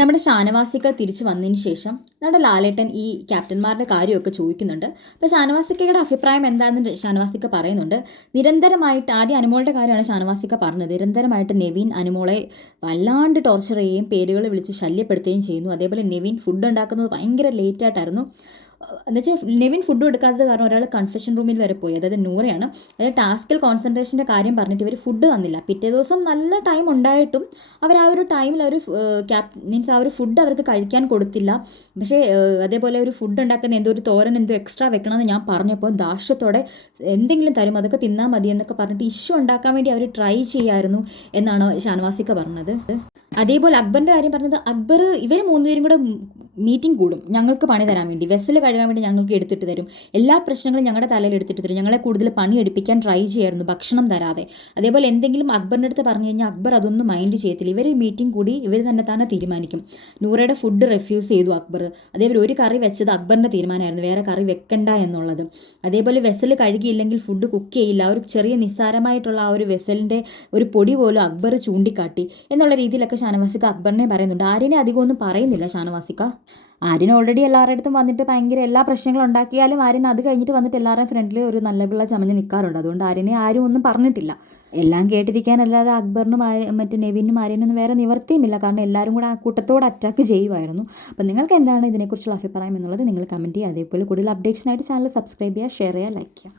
നമ്മുടെ ഷാനവാസിക്ക തിരിച്ച് വന്നതിന് ശേഷം നമ്മുടെ ലാലേട്ടൻ ഈ ക്യാപ്റ്റന്മാരുടെ കാര്യമൊക്കെ ചോദിക്കുന്നുണ്ട്. അപ്പോൾ ഷാനവാസിക്കയുടെ അഭിപ്രായം എന്താണെന്ന് ഷാനവാസിക്ക പറയുന്നുണ്ട്. നിരന്തരമായിട്ട് ആദ്യം അനുമോളുടെ കാര്യമാണ് ഷാനവാസിക്ക പറഞ്ഞത്. നിരന്തരമായിട്ട് നെവിൻ അനുമോളെ വല്ലാണ്ട് ടോർച്ചർ ചെയ്യുകയും പേരുകൾ വിളിച്ച് ശല്യപ്പെടുത്തുകയും ചെയ്യുന്നു. അതേപോലെ നെവിൻ ഫുഡ് ഉണ്ടാക്കുന്നത് ഭയങ്കര ലേറ്റായിട്ടായിരുന്നു. എന്നുവെച്ചാൽ നെവിൻ ഫുഡ് എടുക്കാത്തത് കാരണം ഒരാൾ കൺഫെഷൻ റൂമിൽ വരെ പോയി. അതായത് നൂറയാണ്. അതായത് ടാസ്കിൽ കോൺസെൻട്രേഷൻ്റെ കാര്യം പറഞ്ഞിട്ട് ഇവർ ഫുഡ് തന്നില്ല. പിറ്റേ ദിവസം നല്ല ടൈം ഉണ്ടായിട്ടും അവർ ആ ഒരു ടൈമിൽ അവർ മീൻസ് ആ ഒരു ഫുഡ് അവർക്ക് കഴിക്കാൻ കൊടുത്തില്ല. പക്ഷേ അതേപോലെ ഒരു ഫുഡ് ഉണ്ടാക്കുന്ന എന്തോ ഒരു തോരൻ എന്തോ എക്സ്ട്രാ വെക്കണമെന്ന് ഞാൻ പറഞ്ഞപ്പോൾ ധാർഷ്ട്യത്തോടെ എന്തെങ്കിലും തരും അതൊക്കെ തിന്നാൽ മതി എന്നൊക്കെ പറഞ്ഞിട്ട് ഇഷ്യൂ ഉണ്ടാക്കാൻ വേണ്ടി അവർ ട്രൈ ചെയ്യായിരുന്നു എന്നാണ് ഷാനവാസിക്ക പറഞ്ഞത്. അതേപോലെ അക്ബറിൻ്റെ കാര്യം പറഞ്ഞത്, അക്ബർ ഇവർ മൂന്നുപേരും കൂടെ മീറ്റിംഗ് കൂടും ഞങ്ങൾക്ക് പണി തരാൻ വേണ്ടി, വെസൽ കഴുകാൻ വേണ്ടി ഞങ്ങൾക്ക് എടുത്തിട്ട് തരും, എല്ലാ പ്രശ്നങ്ങളും ഞങ്ങളുടെ തലയിൽ എടുത്തിട്ട് തരും, ഞങ്ങളെ കൂടുതൽ പണി എടുപ്പിക്കാൻ ട്രൈ ചെയ്യായിരുന്നു ഭക്ഷണം തരാതെ. അതേപോലെ എന്തെങ്കിലും അക്ബറിൻ്റെ അടുത്ത് പറഞ്ഞു കഴിഞ്ഞാൽ അക്ബർ അതൊന്നും മൈൻഡ് ചെയ്യത്തില്ല. ഇവർ മീറ്റിംഗ് കൂടി ഇവർ തന്നെ തീരുമാനിക്കും. നൂറയുടെ ഫുഡ് റെഫ്യൂസ് ചെയ്തു അക്ബർ. അതേപോലെ ഒരു കറി വെച്ചത് അക്ബറിൻ്റെ തീരുമാനമായിരുന്നു, വേറെ കറി വെക്കണ്ട എന്നുള്ളത്. അതേപോലെ വെസൽ കഴുകിയില്ലെങ്കിൽ ഫുഡ് കുക്ക് ചെയ്യില്ല. ഒരു ചെറിയ നിസ്സാരമായിട്ടുള്ള ആ ഒരു വെസലിൻ്റെ ഒരു പൊടി പോലും അക്ബർ ചൂണ്ടിക്കാട്ടി എന്നുള്ള രീതിയിലൊക്കെ ഷാനവാസിക്ക അക്ബറിനെ പറയുന്നുണ്ട്. ആര്യനെ അധികം ഒന്നും പറയുന്നില്ല ഷാനവാസിക്ക. ആര്യൻ ഓൾറെഡി എല്ലാവരുടെ അടുത്തും വന്നിട്ട് ഭയങ്കര എല്ലാ പ്രശ്നങ്ങളും ഉണ്ടാക്കിയാലും ആര്യൻ അത് കഴിഞ്ഞിട്ട് വന്നിട്ട് എല്ലാവരുടെയും ഫ്രണ്ടിൽ ഒരു നല്ല പിള്ള ചമഞ്ഞ് നിൽക്കാറുണ്ട്. അതുകൊണ്ട് ആര്യനെ ആരും ഒന്നും പറഞ്ഞിട്ടില്ല. എല്ലാം കേട്ടിരിക്കാനല്ലാതെ അക്ബറിനും മറ്റേ നെവിനും ആര്യനൊന്നും വേറെ നിവർത്തിയുമില്ല. കാരണം എല്ലാവരും കൂടെ ആ കൂട്ടത്തോട് അറ്റാക്ക് ചെയ്യുമായിരുന്നു. അപ്പോൾ നിങ്ങൾക്ക് എന്താണ് ഇതിനെക്കുറിച്ചുള്ള അഭിപ്രായം എന്നുള്ളത് നിങ്ങൾ കമൻറ്റ് ചെയ്യുക. അതേപോലെ കൂടുതൽ അപ്ഡേറ്റ്സിനായിട്ട് ചാനൽ സബ്സ്ക്രൈബ് ചെയ്യുക, ഷെയർ ചെയ്യുക, ലൈക്ക് ചെയ്യുക.